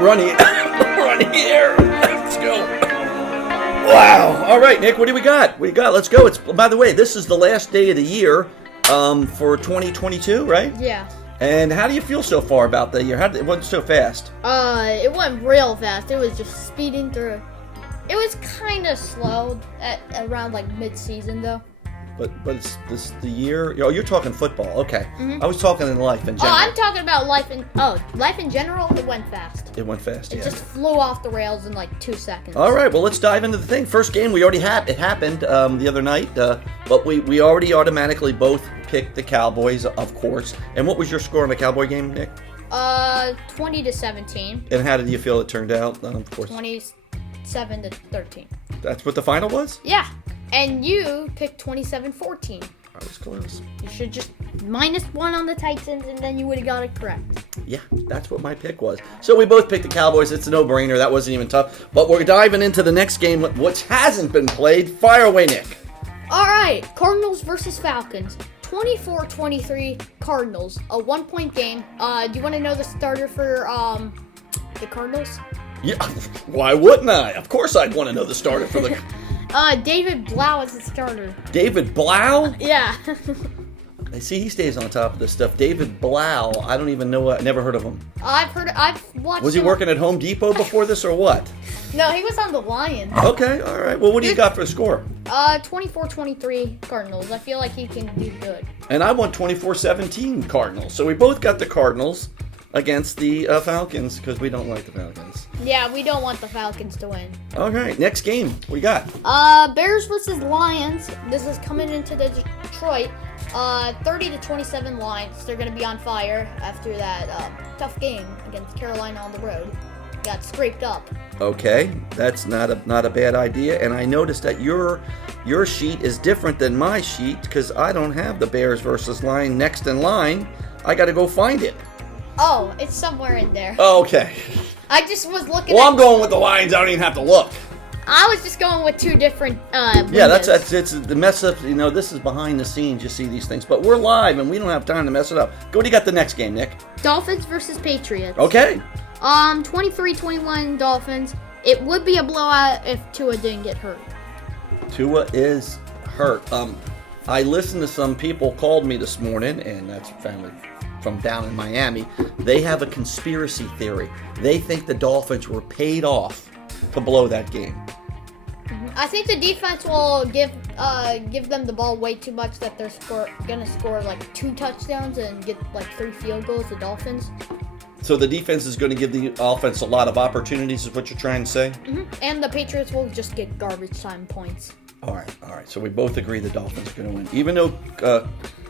Run here. Run here. Let's go. Wow. All right, Nick, what do we got? Let's go. By the way, this is the last day of the year for 2022, right? Yeah. And how do you feel so far about the year? It went so fast? It went real fast. It was just speeding through. It was kind of slow at around like mid-season though. But it's the year. Oh, you're talking football. Okay. Mm-hmm. I was talking in life in general. Oh, I'm talking about life in general. It went fast. It went fast. It just flew off the rails in like 2 seconds. All right. Well, let's dive into the thing. First game we already had. It happened the other night. But we already automatically both picked the Cowboys, of course. And what was your score in the Cowboy game, Nick? 20-17. And how did you feel it turned out? Of course. 27-13. That's what the final was? Yeah. And you picked 27-14. I was close. You should just -1 on the Titans, and then you would have got it correct. Yeah, that's what my pick was. So we both picked the Cowboys. It's a no-brainer. That wasn't even tough. But we're diving into the next game, which hasn't been played. Fire away, Nick. All right, Cardinals versus Falcons. 24-23 Cardinals. A 1-point game. Do you want to know the starter for the Cardinals? Yeah, why wouldn't I? Of course I'd want to know the starter for the... David Blau is the starter. David Blau? Yeah. See, he stays on top of this stuff. David Blau, I don't even know. I never heard of him. I've watched Was he him. working at Home Depot before this or what? No, he was on the Lions. Okay, all right. Well, what do you got for a score? 24-23 Cardinals. I feel like he can do good. And I want 24-17 Cardinals. So we both got the Cardinals against the Falcons because we don't like the Falcons. Yeah, we don't want the Falcons to win. All right, next game. What we got? Bears versus Lions. This is coming into Detroit. 30-27 Lions. They're going to be on fire after that tough game against Carolina on the road. Got scraped up. Okay, that's not a bad idea. And I noticed that your sheet is different than my sheet because I don't have the Bears versus Lions next in line. I got to go find it. Oh, it's somewhere in there. Oh, okay. I just was looking. Well, I'm going with the Lions. I don't even have to look. I was just going with two different. Yeah, that's it's the mess up. You know, this is behind the scenes. You see these things, but we're live and we don't have time to mess it up. Go. What do you got the next game, Nick? Dolphins versus Patriots. Okay. 23-21 Dolphins. It would be a blowout if Tua didn't get hurt. Tua is hurt. I listened to some people called me this morning, and that's family from down in Miami. They have a conspiracy theory. They think the Dolphins were paid off to blow that game. I think the defense will give them the ball way too much that they're gonna score like 2 touchdowns and get like 3 field goals. The Dolphins. So the defense is going to give the offense a lot of opportunities, is what you're trying to say? Mm-hmm. And the Patriots will just get garbage time points. All right. So we both agree the Dolphins are going to win, even though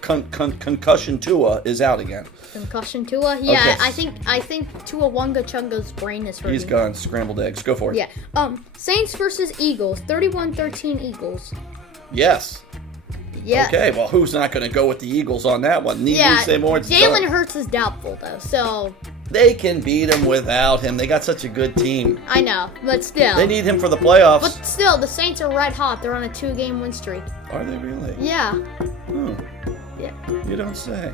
concussion Tua is out again. Concussion Tua? Yeah, Okay. I think Tua Wanga Chunga's brain is hurting. He's gone. Scrambled eggs. Go for it. Yeah. Saints versus Eagles. 31-13 Eagles. Yes. Yeah. Okay, well, who's not going to go with the Eagles on that one? Jalen Hurts is doubtful, though, so... They can beat him without him. They got such a good team. I know, but still. They need him for the playoffs. But still, the Saints are red hot. They're on a 2-game win streak. Are they really? Yeah. Yeah. You don't say.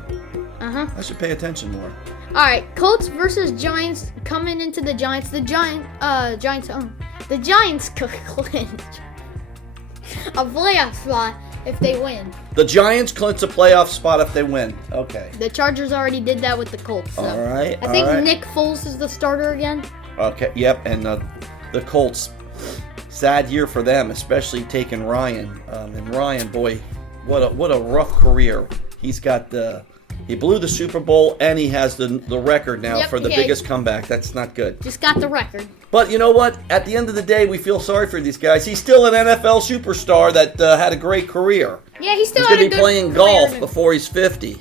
Uh-huh. I should pay attention more. All right, Colts versus Giants coming into the Giants. The Giants could clinch a playoff spot if they win. The Giants clinch a playoff spot if they win. Okay. The Chargers already did that with the Colts. So. All right. I think Nick Foles is the starter again. Okay. Yep. And the Colts, sad year for them, especially taking Ryan. And Ryan, boy, what a rough career. He's got he blew the Super Bowl and he has the record now for the biggest comeback. That's not good. Just got the record. But you know what? At the end of the day, we feel sorry for these guys. He's still an NFL superstar that had a great career. Yeah, he's going to be playing golf before he's 50.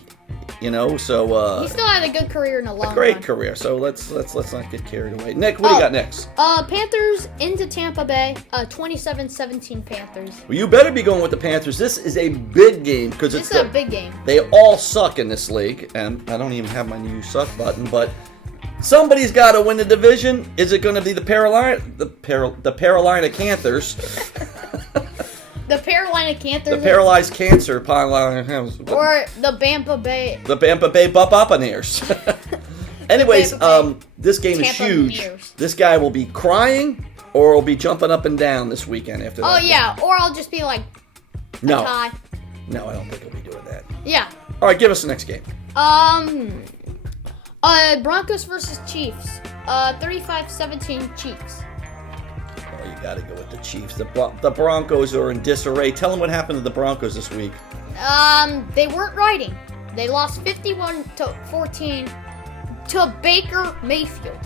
You know, so he still had a good career in the long run. A great career. So let's not get carried away. Nick, what do you got next? Panthers into Tampa Bay. 27-17 Panthers. Well, you better be going with the Panthers. This is a big game because it's a big game. They all suck in this league, and I don't even have my new suck button, but somebody's got to win the division. Is it going to be the Carolina Panthers? The Carolina Panthers. The paralyzed cancer pylon. Or the Tampa Bay. The Tampa Bay Buccaneers. Anyways, Tampa Bay. this game is Tampa huge. Buccaneers. This guy will be crying or will be jumping up and down this weekend after that. Oh game. yeah, or I'll just be like a No. tie. No, I don't think he'll be doing that. Yeah. All right, give us the next game. Broncos versus Chiefs. 35-17 Chiefs. Oh, you got to go with the Chiefs. The Broncos are in disarray. Tell them what happened to the Broncos this week. They weren't riding. They lost 51-14 to Baker Mayfield.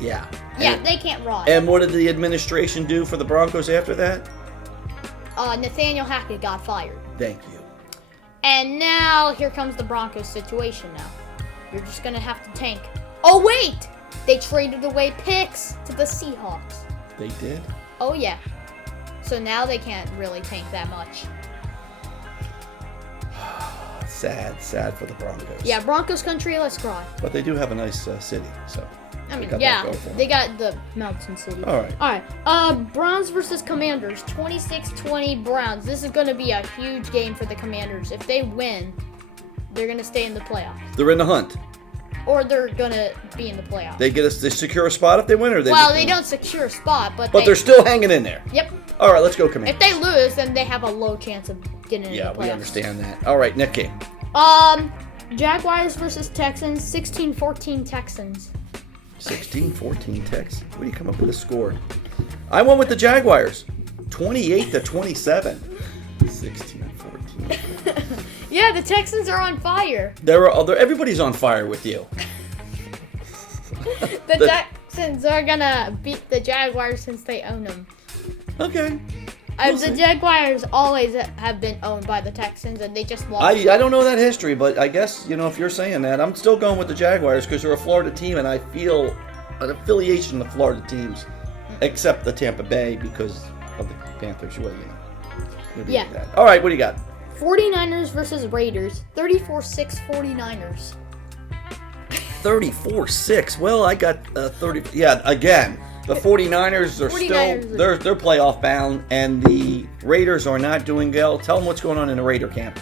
Yeah. Yeah, they can't ride. And what did the administration do for the Broncos after that? Nathaniel Hackett got fired. Thank you. And now here comes the Broncos situation now. You're just going to have to tank. Oh, wait! They traded away picks to the Seahawks. They did? Oh, yeah. So now they can't really tank that much. Sad for the Broncos. Yeah, Broncos country, let's cry. But they do have a nice city, so. I mean, got that yeah, going for them. they got the Mountain City. All right. Browns versus Commanders, 26-20 Browns. This is going to be a huge game for the Commanders. If they win, they're going to stay in the playoffs. They're in the hunt. Or they're going to be in the playoffs. They secure a spot if they win, or they. Well, they don't secure a spot, but they're still hanging in there. Yep. All right, let's go, Commanders. If they lose, then they have a low chance of getting in the playoffs. Yeah, we understand that. All right, next game. Jaguars versus Texans, 16-14 Texans. 16-14 Tex. What do you come up with a score? I went with the Jaguars. 28-27. 16-14. Yeah, the Texans are on fire. Everybody's on fire with you. The Texans are gonna beat the Jaguars since they own them. Okay. The Jaguars always have been owned by the Texans, and they just lost. I don't know that history, but I guess, if you're saying that, I'm still going with the Jaguars because they're a Florida team, and I feel an affiliation to Florida teams, except the Tampa Bay because of the Panthers. Yeah. That. All right, what do you got? 49ers versus Raiders, 34-6 49ers. 34-6. Well, I got 30. Yeah, again. The 49ers are still they're playoff bound, and the Raiders are not doing well. Tell them what's going on in the Raider camp.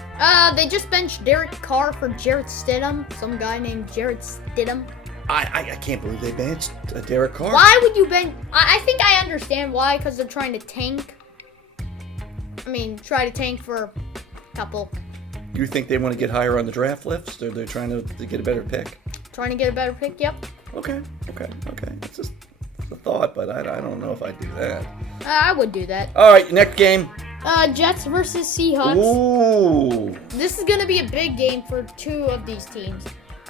They just benched Derek Carr for Jarrett Stidham, some guy named Jarrett Stidham. I can't believe they benched Derek Carr. Why would you bench? I think I understand why, because they're trying to tank. Try to tank for a couple. You think they want to get higher on the draft list? They're trying to get a better pick? Trying to get a better pick, yep. Okay. It's just a thought, but I don't know if I'd do that. I would do that. All right, next game. Jets versus Seahawks. Ooh. This is going to be a big game for two of these teams.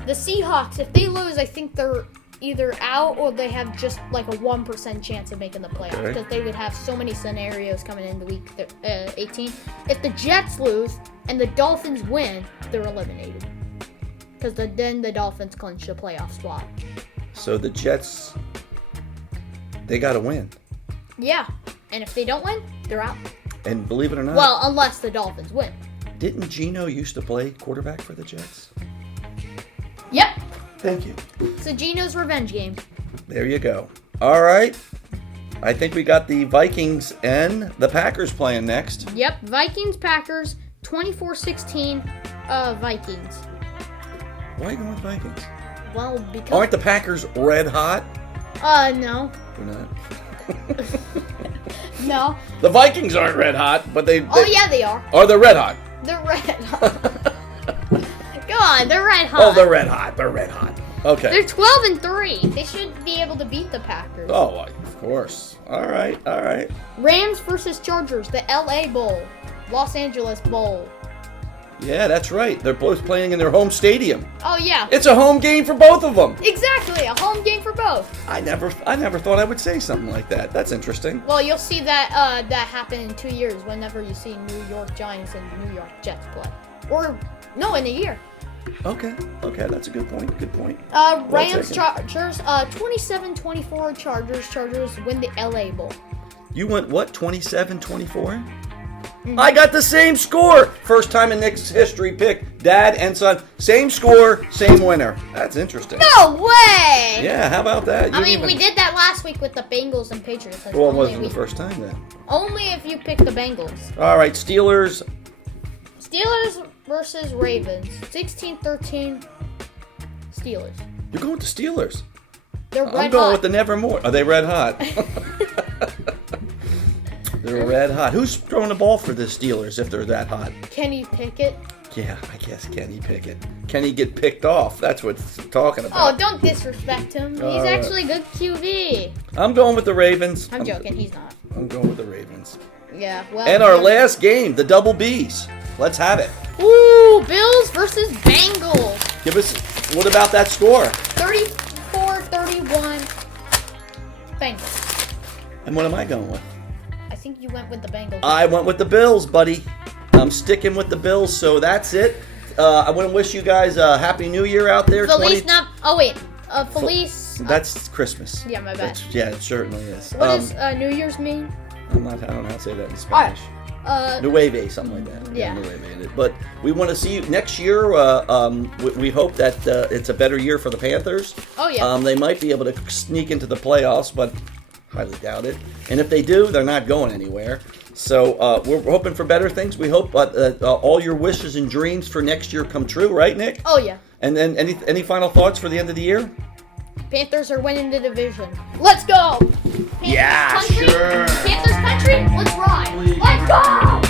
The Seahawks, if they lose, I think they're either out or they have just like a 1% chance of making the playoffs because they would have so many scenarios coming into week 18. If the Jets lose and the Dolphins win, they're eliminated because then the Dolphins clinch the playoff spot. So the Jets, they got to win. Yeah, and if they don't win, they're out. And believe it or not, well, unless the Dolphins win. Didn't Geno used to play quarterback for the Jets? Yep. Thank you. It's a Geno's revenge game. There you go. All right. I think we got the Vikings and the Packers playing next. Yep. Vikings-Packers, 24-16 Vikings. Why are you going with Vikings? Well, because... Aren't the Packers red hot? No. They're not. No. The Vikings aren't red hot, but they... Oh, yeah, they are. Or they're red hot. They're red hot. Go on, they're red hot. Oh, they're red hot. They're red hot. Okay. They're 12-3. They should be able to beat the Packers. Oh, of course. All right. Rams versus Chargers, the LA Bowl, Los Angeles Bowl. Yeah, that's right. They're both playing in their home stadium. Oh, yeah. It's a home game for both of them. Exactly, a home game for both. I never thought I would say something like that. That's interesting. Well, you'll see that happen in 2 years whenever you see New York Giants and New York Jets play. Or, no, in a year. Okay, that's a good point. Rams, Chargers, 27-24 Chargers. Chargers win the LA Bowl. You went, what, 27-24? Mm-hmm. I got the same score. First time in Nick's history pick. Dad and son. Same score, same winner. That's interesting. No way! Yeah, how about that? We did that last week with the Bengals and Patriots. Well, it wasn't the first time then. Only if you pick the Bengals. All right, Steelers versus Ravens. 16-13 Steelers. You're going with the Steelers. They're red I'm going hot. with the Nevermore. Are they red hot? They're red hot. Who's throwing the ball for the Steelers if they're that hot? Kenny Pickett. Yeah, I guess Kenny Pickett. Kenny get picked off. That's what it's talking Oh, about. don't disrespect him. He's All right. actually a good QB. I'm going with the Ravens. I'm joking. He's not. I'm going with the Ravens. Yeah, well. And our last game, the double Bs. Let's have it. Ooh, Bills versus Bengals. Give us, what about that score? 34-31 Bengals. And what am I going with? I think you went with the Bengals. I went with the Bills, buddy. I'm sticking with the Bills, so that's it. I want to wish you guys a Happy New Year out there. Feliz Feliz. That's Christmas. Yeah, my bad. Yeah, it certainly is. What does New Year's mean? I don't know how to say that in Spanish. Nueve, something like that. Yeah. Nueve. But we want to see you next year. We hope that it's a better year for the Panthers. Oh, yeah. They might be able to sneak into the playoffs, but highly doubt it. And if they do, they're not going anywhere. So we're hoping for better things. We hope all your wishes and dreams for next year come true, right, Nick? Oh, yeah. And then any final thoughts for the end of the year? Panthers are winning the division. Let's go! Panthers Yeah, country. sure. Panthers country, let's ride. Let's go!